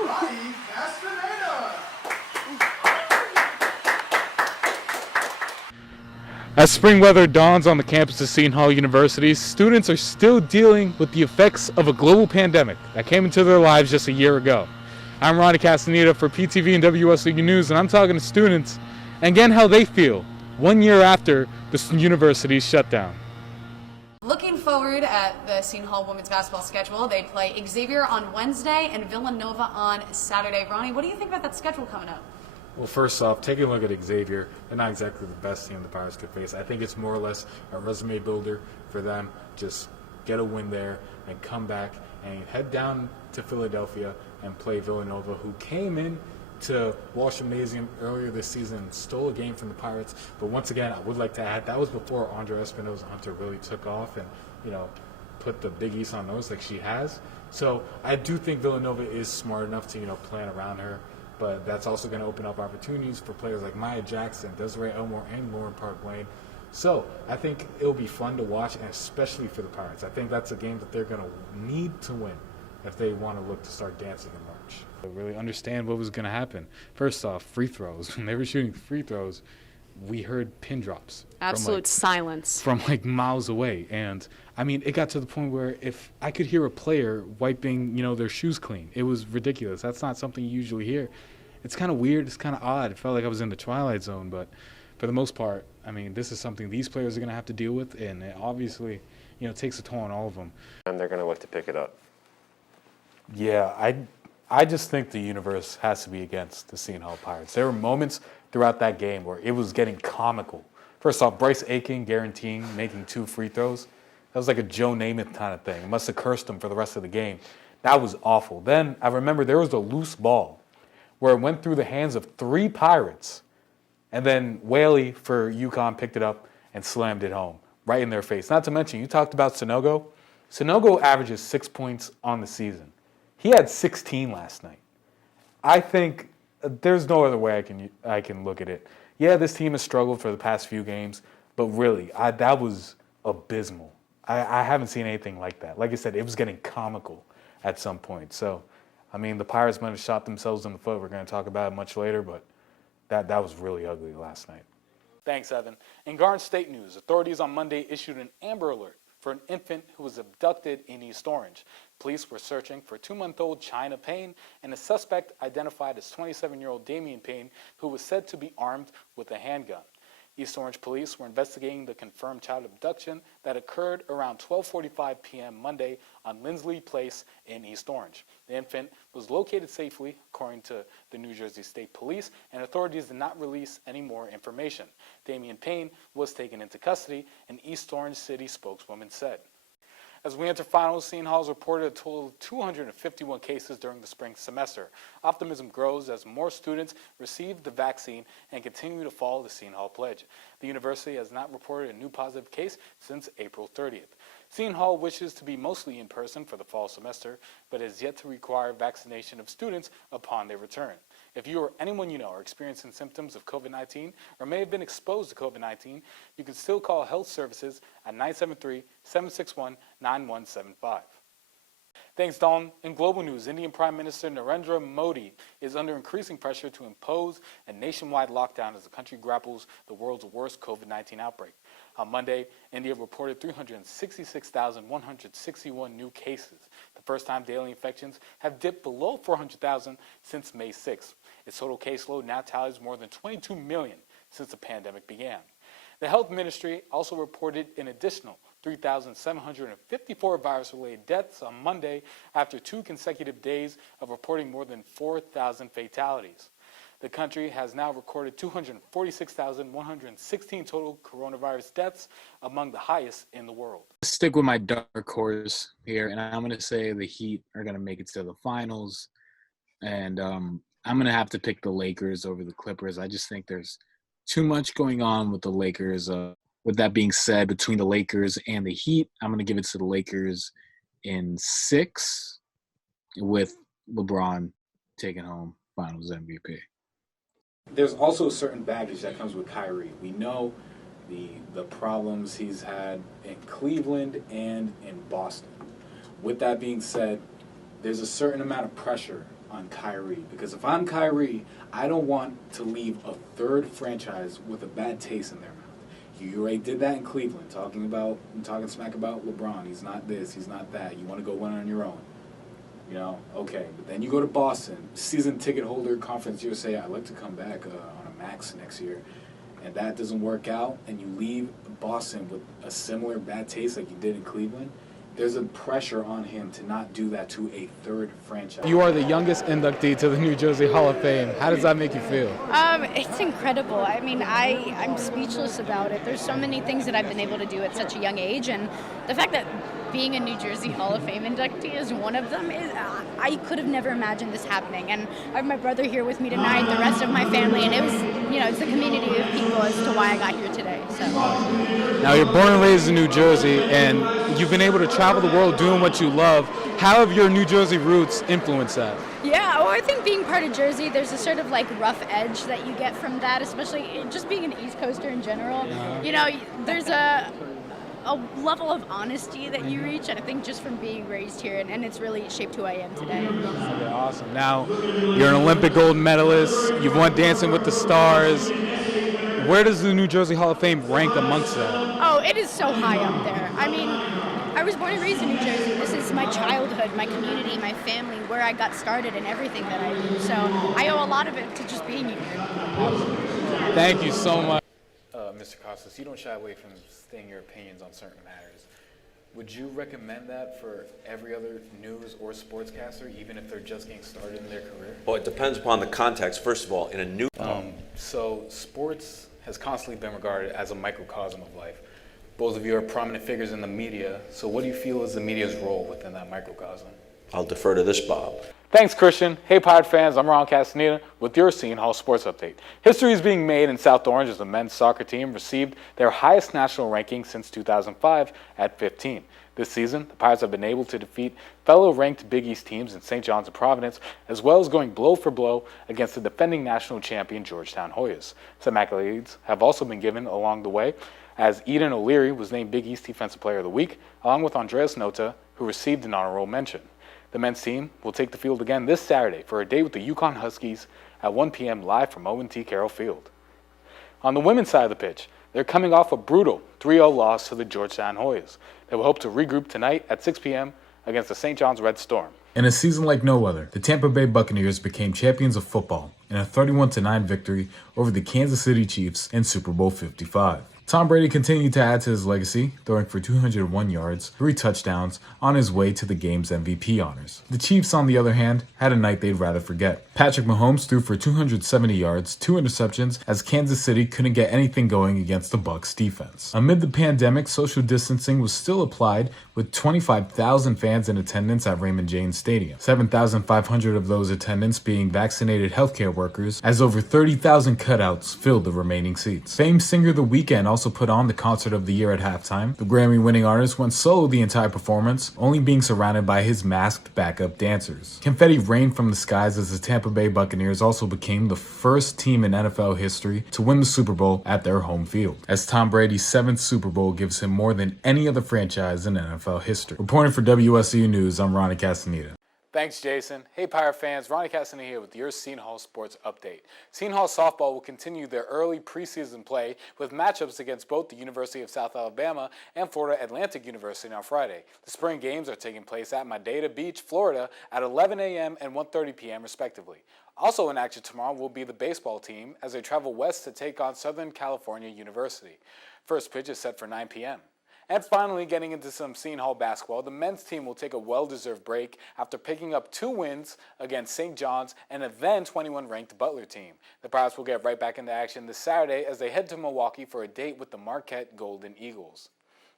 Ronald Castaneda. As spring weather dawns on the campus of Seton Hall University, students are still dealing with the effects of a global pandemic that came into their lives just a year ago. I'm Ronald Castaneda for PTV and WSU News, and I'm talking to students and getting how they feel 1 year after the university's shutdown. Looking forward at the Seton Hall women's basketball schedule, they play Xavier on Wednesday and Villanova on Saturday. Ronnie, what do you think about that schedule coming up? Well, first off, taking a look at Xavier, they're not exactly the best team the Pirates could face. I think it's more or less a resume builder for them. Just get a win there, then come back and head down to Philadelphia and play Villanova, who came in to Walsh Gymnasium earlier this season and stole a game from the Pirates. But once again, I would like to add, that was before Andre Espinoza-Hunter really took off and, put the Big East on nose like she has. So I do think Villanova is smart enough to, plan around her. But that's also going to open up opportunities for players like Maya Jackson, Desiree Elmore, and Lauren Park-Lane. So I think it'll be fun to watch, and especially for the Pirates. I think that's a game that they're going to need to win if they want to look to start dancing in March. To really understand what was going to happen. First off, free throws. When they were shooting free throws, we heard pin drops. Absolute silence. From miles away. And, it got to the point where if I could hear a player wiping, their shoes clean, it was ridiculous. That's not something you usually hear. It's kind of weird. It's kind of odd. It felt like I was in the Twilight Zone. But for the most part, this is something these players are going to have to deal with. And it obviously, takes a toll on all of them. And they're going to look to pick it up. Yeah, I just think the universe has to be against the Seton Hall Pirates. There were moments throughout that game where it was getting comical. First off, Bryce Aiken guaranteeing making 2 free throws. That was like a Joe Namath kind of thing. It must have cursed him for the rest of the game. That was awful. Then I remember there was a loose ball where it went through the hands of 3 Pirates, and then Whaley for UConn picked it up and slammed it home right in their face. Not to mention, you talked about Sanogo. Sanogo averages 6 points on the season. He had 16 last night. I think there's no other way I can look at it. Yeah, this team has struggled for the past few games, but really, that was abysmal. I haven't seen anything like that. Like I said, it was getting comical at some point. So, the Pirates might have shot themselves in the foot. We're going to talk about it much later, but that was really ugly last night. Stick with my dark horse here, and I'm going to say the Heat are going to make it to the finals, and I'm going to have to pick the Lakers over the Clippers. I just think there's too much going on with the Lakers. With that being said, between the Lakers and the Heat, I'm going to give it to the Lakers in 6, with LeBron taking home Finals MVP. There's also a certain baggage that comes with Kyrie. We know the problems he's had in Cleveland and in Boston. With that being said, there's a certain amount of pressure on Kyrie, because if I'm Kyrie, I don't want to leave a third franchise with a bad taste in their mouth. You already did that in Cleveland, talking smack about LeBron. He's not this, he's not that. You want to go win on your own. You know, okay. But then you go to Boston, season ticket holder, Conference USA. I'd like to come back on a max next year. And that doesn't work out, and you leave Boston with a similar bad taste like you did in Cleveland. There's a pressure on him to not do that to a third franchise. You are the youngest inductee to the New Jersey Hall of Fame. How does that make you feel? It's incredible. I mean, I'm speechless about it. There's so many things that I've been able to do at such a young age, and the fact that being a New Jersey Hall of Fame inductee is one of them. I could have never imagined this happening, and I have my brother here with me tonight, the rest of my family, and it was, it's the community of people as to why I got here today. So. Now, you're born and raised in New Jersey, and you've been able to travel the world doing what you love. How have your New Jersey roots influenced that? Yeah, well, I think being part of Jersey, there's a sort of like rough edge that you get from that, especially just being an East Coaster in general. There's a level of honesty that you reach, and I think just from being raised here, and it's really shaped who I am today. Okay, awesome. Now, you're an Olympic gold medalist. You've won Dancing with the Stars. Where does the New Jersey Hall of Fame rank amongst that? Oh, it is so high up there. I mean, I was born and raised in New Jersey. This is my childhood, my community, my family, where I got started and everything that I do. So I owe a lot of it to just being here. Thank you so much. Mr. Costas, you don't shy away from stating your opinions on certain matters. Would you recommend that for every other news or sportscaster, even if they're just getting started in their career? Well, it depends upon the context. First of all, in a new... So sports has constantly been regarded as a microcosm of life. Both of you are prominent figures in the media, so what do you feel is the media's role within that microcosm? I'll defer to this, Bob. Thanks, Christian. Hey, Pirate fans, I'm Ronald Castaneda with your Seton Hall Sports Update. History is being made in South Orange as the men's soccer team received their highest national ranking since 2005 at 15. This season, the Pirates have been able to defeat fellow ranked Big East teams in St. John's and Providence, as well as going blow for blow against the defending national champion Georgetown Hoyas. Some accolades have also been given along the way, as Eden O'Leary was named Big East Defensive Player of the Week, along with Andreas Nota, who received an honorable mention. The men's team will take the field again this Saturday for a date with the Yukon Huskies at 1 p.m. live from O&T Carroll Field. On the women's side of the pitch, they're coming off a brutal 3-0 loss to the Georgetown Hoyas. They will hope to regroup tonight at 6 p.m. against the St. John's Red Storm. In a season like no other, the Tampa Bay Buccaneers became champions of football in a 31-9 victory over the Kansas City Chiefs in Super Bowl 55. Tom Brady continued to add to his legacy, throwing for 201 yards, 3 touchdowns, on his way to the game's MVP honors. The Chiefs, on the other hand, had a night they'd rather forget. Patrick Mahomes threw for 270 yards, 2 interceptions, as Kansas City couldn't get anything going against the Bucs defense. Amid the pandemic, social distancing was still applied, with 25,000 fans in attendance at Raymond James Stadium. 7,500 of those attendants being vaccinated healthcare workers, as over 30,000 cutouts filled the remaining seats. Famed singer The Weeknd also put on the concert of the year at halftime. The Grammy-winning artist went solo the entire performance, only being surrounded by his masked backup dancers. Confetti rained from the skies as the Tampa Bay Buccaneers also became the first team in NFL history to win the Super Bowl at their home field, as Tom Brady's 7th Super Bowl gives him more than any other franchise in NFL history. Reporting for WSU News, I'm Ronald Castaneda. Thanks, Jason. Hey, Pirate fans, Ronnie Castaneda here with your Seton Hall Sports Update. Seton Hall softball will continue their early preseason play with matchups against both the University of South Alabama and Florida Atlantic University on Friday. The spring games are taking place at Madeira Beach, Florida at 11 a.m. and 1:30 p.m. respectively. Also in action tomorrow will be the baseball team as they travel west to take on Southern California University. First pitch is set for 9 p.m. And finally, getting into some Seton Hall basketball, the men's team will take a well-deserved break after picking up 2 wins against St. John's and a then 21-ranked Butler team. The Pirates will get right back into action this Saturday as they head to Milwaukee for a date with the Marquette Golden Eagles.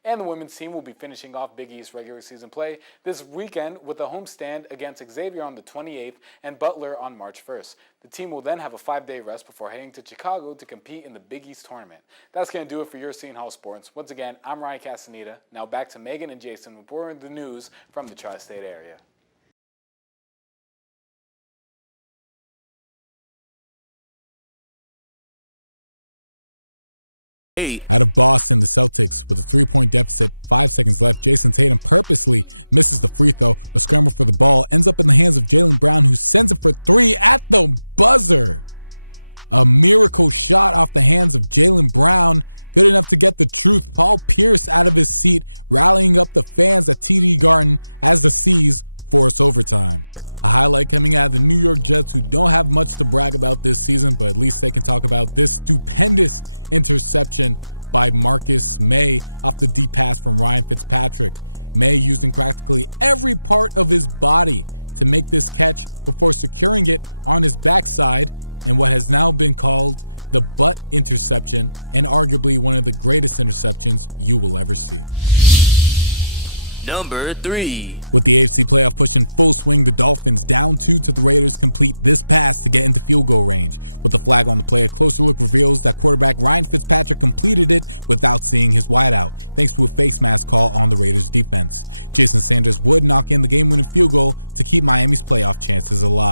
And the women's team will be finishing off Big East regular season play this weekend with a homestand against Xavier on the 28th and Butler on March 1st. The team will then have a 5-day rest before heading to Chicago to compete in the Big East tournament. That's going to do it for your Seton Hall Sports. Once again, I'm Ryan Castaneda. Now back to Megan and Jason reporting the news from the tri-state area. Out of Boston, the Celtics, with a 3-point deficit, 5 seconds left, Jason Tatum purposely misses the free throw. A scramble for the ball ends up in the hands of Jaylen Brown, who sends it for 3 at the buzzer. A miracle shot off the hands of Jaylen Brown, good enough to get the truth. Paul Pierce out of his seat, rallying up the fans at TD Garden as the C's force overtime. A highlight coming out of the New York Jets, who don't have much to brag about this season, but at least they can talk about this stupendous interception by Marcus May off the deep pass from Ryan Fitzpatrick. May using practically every part of his body to make this catch before securing it on his backside in what has now been called the butt interception, and arguably one of the greatest interceptions you will ever see. Number 3. With the AFC playoff push in full swing, the Dolphins down 2 to the Raiders complete this pass to get into field goal range. With the flag on the play, a closer look reveals that quarterback Ryan Fitzpatrick completed it without seeing his wideout, thanks to a face mask call on the Raiders defense. Jason Sanders would knock in the game-winning field goal to keep Miami's playoff chances alive.